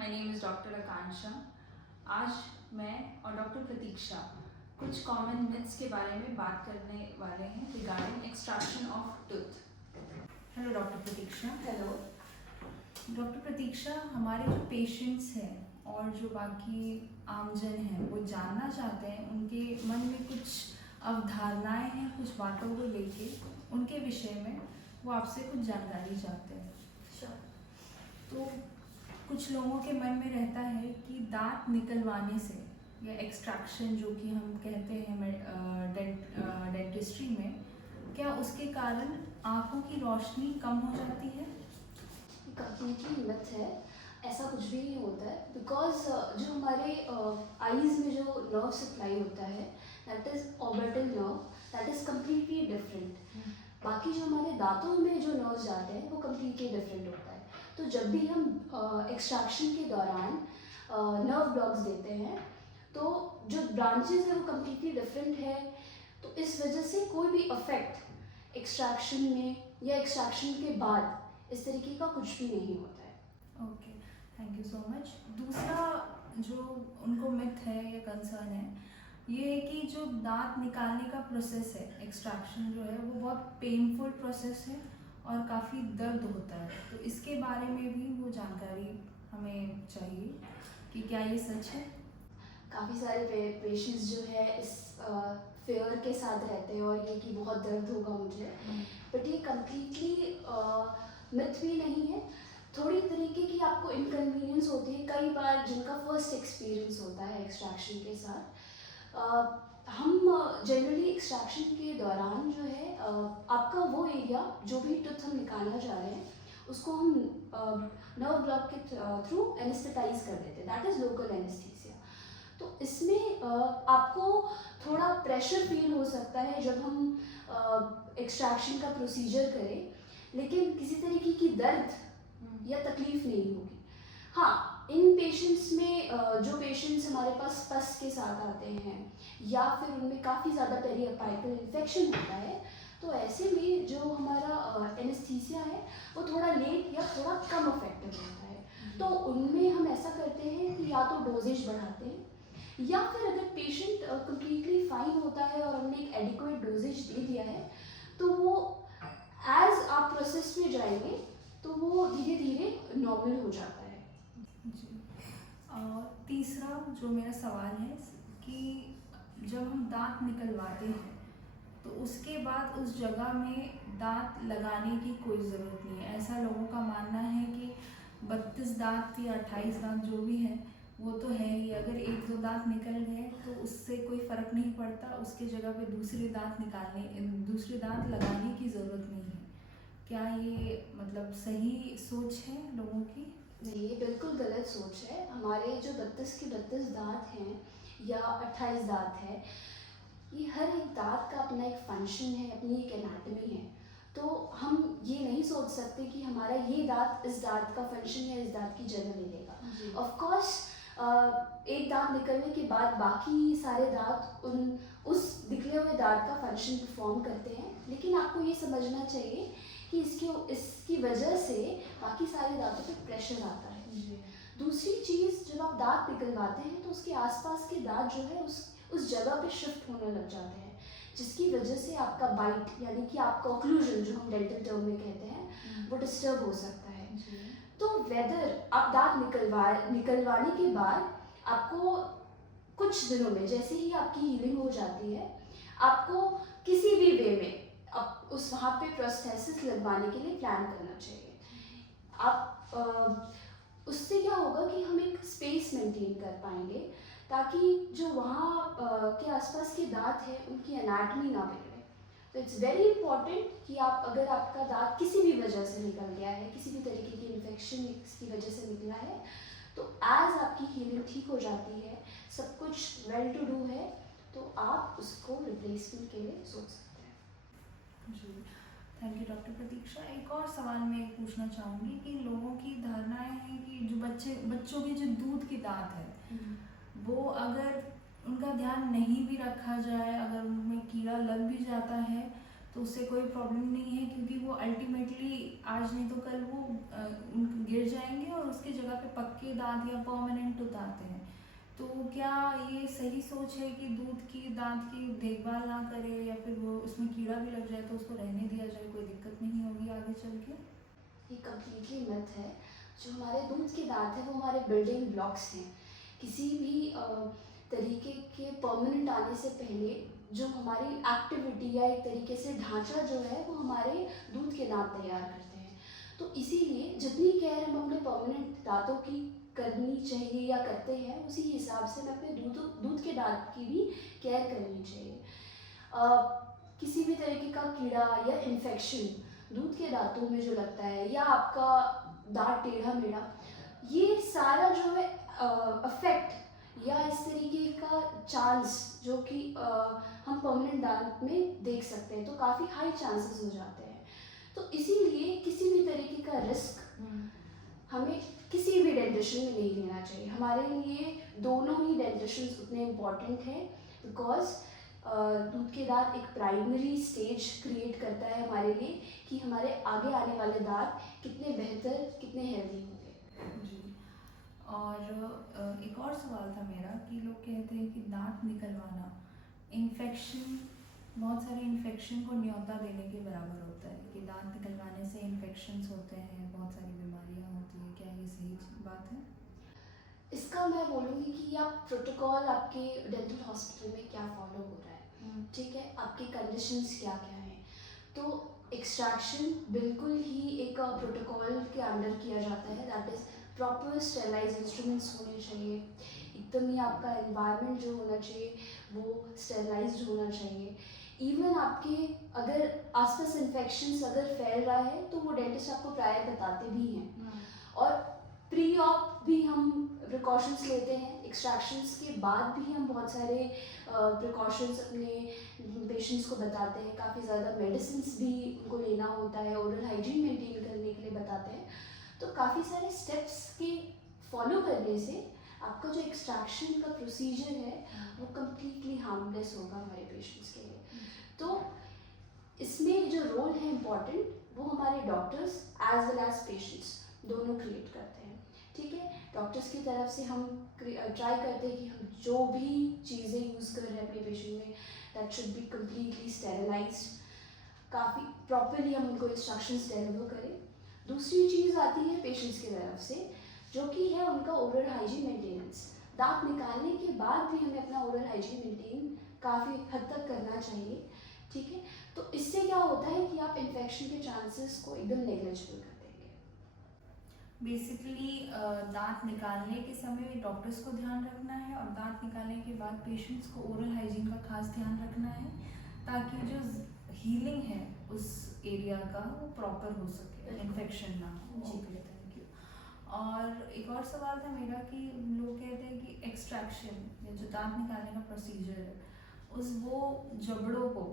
My name is doctor आकांक्षा। आज मैं और डॉक्टर प्रतीक्षा कुछ कॉमन मिथ्स के बारे में बात करने वाले हैं regarding extraction of tooth. Hello doctor Pratiksha. Hello doctor Pratiksha, हमारे जो पेशेंट्स हैं और जो बाकी आमजन हैं वो जानना चाहते हैं, उनके मन में कुछ अवधारणाएं हैं कुछ बातों को लेके, उनके विषय में वो आपसे कुछ जानकारी चाहते हैं। तो कुछ लोगों के मन में रहता है कि दांत निकलवाने से या एक्सट्रैक्शन जो कि हम कहते हैं डेंटिस्ट्री में, क्या उसके कारण आँखों की रोशनी कम हो जाती है? कंप्लीटली मिथ है, ऐसा कुछ भी नहीं होता है। बिकॉज जो हमारे आईज में जो नर्व सप्लाई होता है that is orbital nerve, that is completely different. बाकी जो हमारे दांतों में जो नर्व जाते हैं वो कम्प्लीटली डिफरेंट होता है। तो जब भी हम एक्सट्रैक्शन के दौरान नर्व ब्लॉक्स देते हैं तो जो ब्रांचेस है वो कम्प्लीटली डिफरेंट है। तो इस वजह से कोई भी अफेक्ट एक्सट्रैक्शन में या एक्सट्रैक्शन के बाद इस तरीके का कुछ भी नहीं होता है। Okay, thank you so much. दूसरा जो उनको मिथ है या कंसर्न है ये है कि जो दांत निकालने का प्रोसेस है, एक्सट्रैक्शन जो है वो बहुत पेनफुल प्रोसेस है और काफ़ी दर्द होता है। तो इसके बारे में भी वो जानकारी हमें चाहिए कि क्या ये सच है? काफ़ी सारे पेशेंट्स जो है इस फेयर के साथ रहते हैं और ये कि बहुत दर्द होगा मुझे, बट ये कम्प्लीटली मिथ भी नहीं है। थोड़ी तरीके की आपको इनकन्वीनियंस होती है कई बार, जिनका फर्स्ट एक्सपीरियंस होता है एक्सट्रैक्शन के साथ। हम जनरली एक्सट्रैक्शन के दौरान जो है आपका वो एरिया जो भी टूथ हम निकालना चाह रहे हैं उसको हम नर्व ब्लॉक के थ्रू एनेस्थेटाइज कर देते हैं, दैट इज़ लोकल एनेस्थीसिया। तो इसमें आपको थोड़ा प्रेशर फील हो सकता है जब हम एक्सट्रैक्शन का प्रोसीजर करें, लेकिन किसी तरीके की दर्द या तकलीफ नहीं होगी। हाँ, इन पेशेंट्स में जो पेशेंट्स हमारे पास पस के साथ आते हैं या फिर उनमें काफ़ी ज़्यादा पेरिअपाइकल इन्फेक्शन होता है, तो ऐसे में जो हमारा एनेस्थीसिया है वो थोड़ा लेट या थोड़ा कम इफेक्टिव होता है। तो उनमें हम ऐसा करते हैं कि या तो डोजेज बढ़ाते हैं या फिर अगर पेशेंट कम्प्लीटली फाइन होता है और हमने एक एडिक्वेट डोजेज दे दिया है तो वो एज आप प्रोसेस में जाएंगे तो वो धीरे धीरे नॉर्मल हो जाता है। जी। और तीसरा जो मेरा सवाल है कि जब हम दांत निकलवाते हैं तो उसके बाद उस जगह में दांत लगाने की कोई ज़रूरत नहीं है। ऐसा लोगों का मानना है कि 32 दांत या 28 दांत जो भी है वो तो है ही, अगर एक दो दांत निकल गए तो उससे कोई फ़र्क नहीं पड़ता, उसके जगह पे दूसरे दांत लगाने की ज़रूरत नहीं है। क्या ये मतलब सही सोच है लोगों की? नहीं, ये बिल्कुल गलत सोच है। हमारे जो 32 के 32 दांत हैं या 28 दांत है, ये हर एक दांत का अपना एक फंक्शन है, अपनी एक एनाटमी है। तो हम ये नहीं सोच सकते कि हमारा ये दांत इस दांत का फंक्शन या इस दांत की जगह ले लेगा। ऑफ कोर्स एक दांत निकलने के बाद बाकी सारे दांत उस निकले हुए दांत का फंक्शन परफॉर्म करते हैं, लेकिन आपको ये समझना चाहिए कि इसकी वजह से बाकी सारे दांतों पे प्रेशर आता है। दूसरी चीज़, जब आप दांत निकलवाते हैं तो उसके आसपास के दांत जो है उस जगह पे शिफ्ट होने लग जाते हैं, जिसकी वजह से आपका बाइट यानी कि आपका ऑक्लूजन जो हम डेंटल टर्म में कहते हैं वो डिस्टर्ब हो सकता है। तो वेदर आप दांत निकलवाने के बाद आपको कुछ दिनों में जैसे ही आपकी हीलिंग हो जाती है, आपको किसी भी वे में आप उस वहाँ पे प्रोस्थेसिस लगवाने के लिए प्लान करना चाहिए। आप उससे क्या होगा कि हम एक स्पेस मेंटेन कर पाएंगे ताकि जो वहाँ के आसपास के दांत हैं उनकी एनाटमी ना बिगड़े। तो इट्स वेरी इंपॉर्टेंट कि आप, अगर आपका दांत किसी भी वजह से निकल गया है, किसी भी तरीके की इन्फेक्शन की वजह से निकला है, तो एज आपकी हीलिंग ठीक हो जाती है, सब कुछ वेल टू डू है, तो आप उसको रिप्लेसमेंट के लिए सोच सकते हैं। जी, थैंक यू डॉक्टर प्रतीक्षा। एक और सवाल मैं पूछना चाहूँगी कि लोगों की धारणाएं हैं कि जो बच्चों के जो दूध के दांत है वो अगर उनका ध्यान नहीं भी रखा जाए, अगर उनमें कीड़ा लग भी जाता है तो उससे कोई प्रॉब्लम नहीं है, क्योंकि वो अल्टीमेटली आज नहीं तो कल वो गिर जाएंगे और उसकी जगह पे पक्के दांत या परमानेंट उतारते हैं। तो क्या ये सही सोच है कि दूध की दांत की देखभाल ना करे, या फिर वो उसमें कीड़ा भी लग जाए तो उसको रहने दिया जाए, कोई दिक्कत नहीं होगी आगे चल के? ये कम्प्लीटली मिथ है। जो हमारे दूध के दांत हैं वो हमारे बिल्डिंग ब्लॉक्स हैं। किसी भी तरीके के परमानेंट आने से पहले जो हमारी एक्टिविटी या एक तरीके से ढांचा जो है वो हमारे दूध के दांत तैयार करते हैं। तो इसीलिए जितनी केयर हम अपने परमानेंट दांतों की करनी चाहिए या करते हैं, उसी हिसाब से हमें अपने दूध के दांत की भी केयर करनी चाहिए। किसी भी तरीके का कीड़ा या इन्फेक्शन दूध के दांतों में जो लगता है, या आपका दांत टेढ़ा मेढ़ा, ये सारा जो है अफेक्ट या इस तरीके का चांस जो कि हम परमानेंट दांत में देख सकते हैं, तो काफ़ी हाई चांसेस हो जाते हैं। तो इसीलिए किसी भी तरीके का रिस्क हमें किसी भी डेंटिशियन में नहीं लेना चाहिए। हमारे लिए दोनों ही डेंटिशियंस उतने इम्पॉर्टेंट हैं, बिकॉज दूध के दांत एक प्राइमरी स्टेज क्रिएट करता है हमारे लिए कि हमारे आगे आने वाले दांत कितने बेहतर, कितने हेल्दी होंगे। जी। और एक और सवाल था मेरा कि लोग कहते हैं कि दांत निकलवाना इन्फेक्शन, बहुत सारे इन्फेक्शन को न्योता देने के बराबर होता है, कि दांत निकलवाने से इन्फेक्शंस होते हैं, बहुत सारी बीमारियां होती हैं। क्या ये सही बात है? इसका मैं बोलूँगी कि आप प्रोटोकॉल आपके डेंटल हॉस्पिटल में क्या फॉलो हो रहा है, ठीक है, आपकी कंडीशंस क्या क्या हैं। तो एक्सट्रैक्शन बिल्कुल ही एक प्रोटोकॉल के अंडर किया जाता है। That is proper sterilise instruments होने चाहिए, एकदम ही आपका एनवायरनमेंट जो होना चाहिए वो स्टेरलाइज्ड होना चाहिए। इवन आपके अगर आसपास इन्फेक्शंस अगर फैल रहा है तो वो डेंटिस्ट आपको प्रायर बताते भी हैं। और प्री ऑप भी हम प्रिकॉशंस लेते हैं, एक्सट्रैक्शंस के बाद भी हम बहुत सारे प्रिकॉशंस अपने पेशेंट्स को बताते हैं। काफ़ी ज़्यादा मेडिसिन्स भी उनको लेना होता है, ओरल हाइजीन मेंटेन करने के लिए बताते हैं। तो काफ़ी सारे स्टेप्स के फॉलो करने से आपका जो एक्सट्रैक्शन का प्रोसीजर है वो कम्प्लीटली हार्मलेस होगा हमारे पेशेंट्स के लिए। तो इसमें जो रोल है इम्पॉर्टेंट, वो हमारे doctors as well as patients दोनों क्रिएट करते हैं, ठीक है। डॉक्टर्स की तरफ से हम ट्राई करते हैं कि हम जो भी चीज़ें यूज़ कर रहे हैं अपने पेशेंट में, that should be completely sterilised, काफ़ी प्रॉपरली हम उनको इंस्ट्रक्शंस डिलीवर करें। दूसरी चीज़ आती है पेशेंट्स की तरफ से, जो कि है उनका ओरल हाइजीन मेंटेनेंस। दांत निकालने के बाद भी हमें अपना ओरल हाइजीन मेंटेन काफ़ी हद तक करना चाहिए, ठीक है। तो इससे क्या होता है कि आप इन्फेक्शन के चांसेस को एकदम नेग्लिजिबल कर देंगे। बेसिकली दांत निकालने के समय डॉक्टर्स को ध्यान रखना है, और दांत निकालने के बाद पेशेंट्स को ओरल हाइजीन का खास ध्यान रखना है, ताकि जो हीलिंग है उस एरिया का वो प्रॉपर हो सके, इन्फेक्शन ना हो। जी। Okay, thank you. और एक और सवाल था मेरा कि लोग कहते हैं कि एक्सट्रैक्शन या जो दांत निकालने का प्रोसीजर है उस वो जबड़ों को,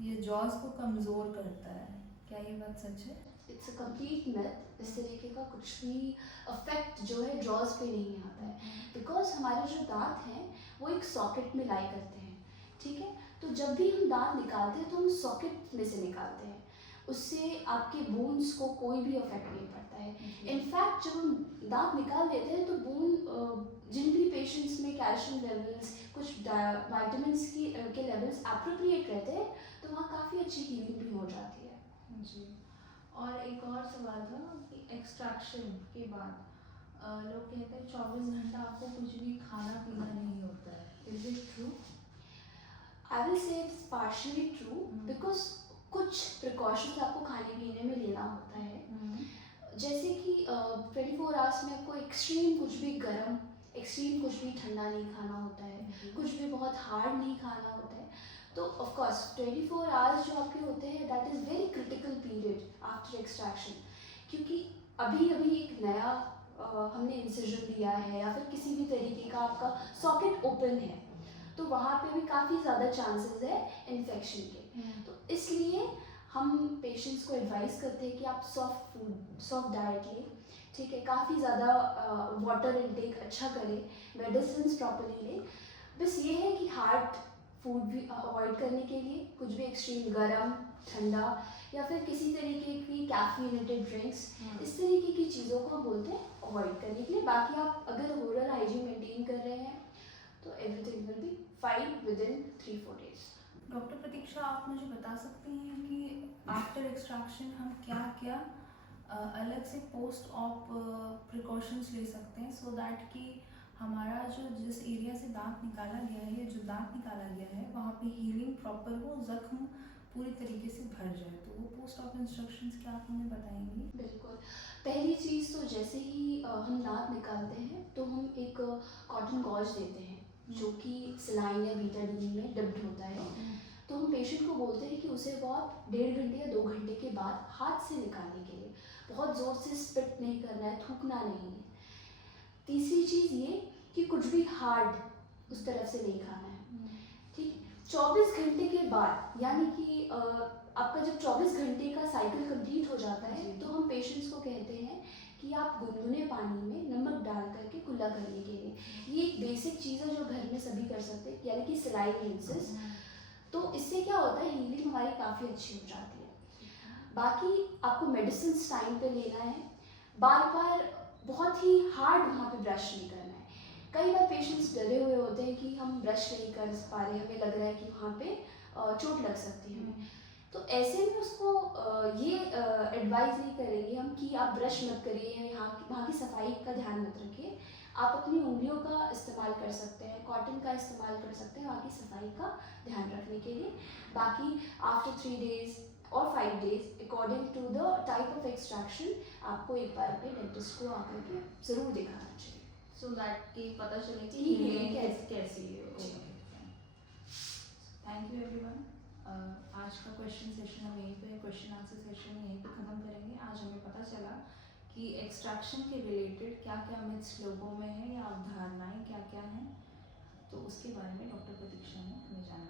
ये जॉज को कमज़ोर करता है। क्या ये बात सच है? It's a complete myth. इस तरीके का कुछ भी अफेक्ट जो है जॉज पे नहीं आता है, बिकॉज हमारे जो दांत हैं वो एक सॉकेट में लाई करते हैं, ठीक है। तो जब भी हम दांत निकालते हैं तो हम सॉकेट में से निकालते हैं, उससे आपके बोन्स को कोई भी अफेक्ट नहीं पड़ता है। इनफैक्ट जब हम दांत निकाल देते हैं तो बोन, जिन भी पेशेंट्स में कैल्शियम लेवल्स, कुछ वाइटामिन के लेवल्स अप्रोप्रिएट रहते हैं, तो वहाँ काफ़ी अच्छी हीलिंग भी हो जाती है। जी। और एक और सवाल था कि एक्सट्रैक्शन के बाद लोग कहते हैं 24 घंटा आपको कुछ भी खाना पीना नहीं होता है। Is it true? I will say it's partially true, because कुछ प्रिकॉशंस आपको खाने पीने में लेना होता है। जैसे कि 24 आवर्स में आपको एक्सट्रीम कुछ भी गर्म, एक्सट्रीम कुछ भी ठंडा नहीं खाना होता है, कुछ भी बहुत हार्ड नहीं खाना होता है। तो ऑफ कोर्स 24 आवर्स जो आपके होते हैं that is very critical period after extraction, क्योंकि अभी अभी एक नया हमने इंसिजन दिया है या फिर किसी भी तरीके का आपका सॉकेट ओपन है, तो वहाँ पे भी काफ़ी ज़्यादा चांसेस है इन्फेक्शन के। तो इसलिए हम पेशेंट्स को एडवाइस करते हैं कि आप सॉफ्ट फूड, सॉफ्ट डाइट लें, ठीक है, काफ़ी ज़्यादा वाटर इनटेक अच्छा करें, मेडिसिन प्रॉपरली लें। बस ये है कि हार्ड फूड भी अवॉइड करने के लिए, कुछ भी एक्सट्रीम गर्म, ठंडा या फिर किसी तरीके की कैफीनेटेड ड्रिंक्स, इस तरीके की चीज़ों को हम बोलते हैं अवॉइड करने के लिए। बाकी आप अगर ओरल हाइजीन मेंटेन कर रहे हैं तो everything will be fine within 3-4 days. Doctor Pratiksha, आप मुझे बता सकते हैं कि आफ्टर एक्सट्रैक्शन हम क्या क्या अलग से पोस्ट ऑप प्रिकॉशंस ले सकते हैं, सो दैट कि हमारा जो जिस एरिया से दांत निकाला गया है या जो दांत निकाला गया है वहाँ पे हीलिंग प्रॉपर हो, जख्म पूरी तरीके से भर जाए। तो वो पोस्ट ऑप इंस्ट्रक्शंस क्या आप हमें बताएंगे? बिल्कुल। पहली चीज़ तो जैसे ही हम दांत निकालते हैं तो हम एक कॉटन गॉज देते हैं जो कि सलाइन या बीटाडीन में डिप्ड होता है। तो हम पेशेंट को बोलते हैं कि उसे वो आप 1.5 घंटे या 2 घंटे के बाद हाथ से निकालने के लिए, बहुत ज़ोर से स्पिट नहीं करना है, थूकना नहीं है। तीसरी चीज़ ये कि कुछ भी हार्ड उस तरफ से नहीं खाना है, ठीक। 24 घंटे के बाद, यानी कि आपका जब 24 घंटे का साइकिल कंप्लीट हो जाता है तो हम पेशेंट्स को कहते हैं कि आप गुनगुने पानी में नमक डाल करके कुल्ला करने के लिए, ये एक बेसिक चीज़ है जो घर में सभी कर सकते हैं, यानी कि सलाइन rinses। तो इससे क्या होता है, हीलिंग हमारी काफ़ी अच्छी हो जाती है। बाकी आपको मेडिसिन टाइम पे लेना है, बार बार बहुत ही हार्ड वहाँ पे ब्रश नहीं करना है। कई बार पेशेंट्स डरे हुए होते हैं कि हम ब्रश नहीं कर पा रहे, हमें लग रहा है कि वहाँ पे चोट लग सकती है हमें, तो ऐसे में उसको ये एडवाइस नहीं करेंगे हम कि आप ब्रश मत करिए, वहाँ की सफाई का ध्यान मत रखिए। आप अपनी उंगलियों का इस्तेमाल कर सकते हैं, कॉटन का इस्तेमाल कर सकते हैं वहाँ की सफाई का ध्यान रखने के लिए। बाकी आफ्टर 3 डेज और 5 days according to the type of extraction आपको एक बार अपने डेंटिस्ट को आकर के ज़रूर दिखाना चाहिए, सो दैट कि पता चले कि ठीक है, healing कैसे- कैसी है। Thank you everyone. आज का क्वेश्चन सेशन हम यहीं पे, क्वेश्चन आंसर सेशन यहीं पे ख़त्म करेंगे। आज हमें पता चला कि एक्सट्रैक्शन के रिलेटेड क्या क्या मिथ्स लोगों में है या अवधारणाएं क्या क्या हैं, तो उसके बारे में डॉक्टर प्रतीक्षा ने हमें जानकारी